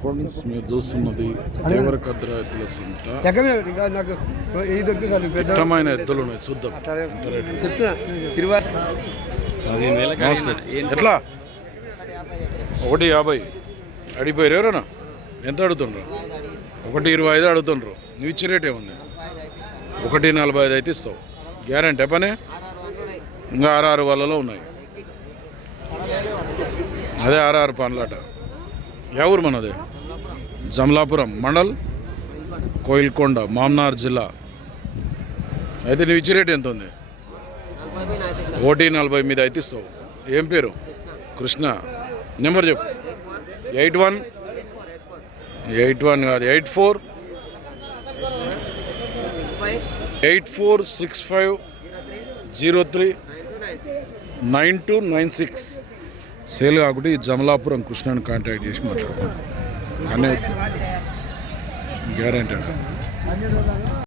Friends మీరు చూస్తున్నది దేవరకద్ర ఎద్దుల సంత. ఇష్టమైన ఎద్దులు ఉన్నాయి, చూద్దాం ఎట్లా. 150 అడిగిపోయారు ఎవరన్నా? ఎంత అడుగుతుండ్రు? 125 అడుగుతుండ్రు. నువ్వు ఇచ్చే రేట్ ఏముంది? 145 అయితే ఇస్తావు. గ్యారంటీ పనే. ఇంకా 6 వాళ్ళలో ఉన్నాయి. అదే 6 పనులట. ఎవరు మనది? జమలాపురం మండల్, కోయిల్కొండ, మామ్నార్ జిల్లా. అయితే నువ్వు ఇచ్చే రేట్ ఎంత ఉంది? 140 మీద అయితే ఇస్తావు. ఏం పేరు? కృష్ణ. నెంబర్ చెప్పు. 81 కాదు, 8465039296. సేల్ కాకుండా ఈ జమలాపురం కృష్ణని కాంటాక్ట్ చేసి మాట్లాడతాం. కానీ గ్యారంటీ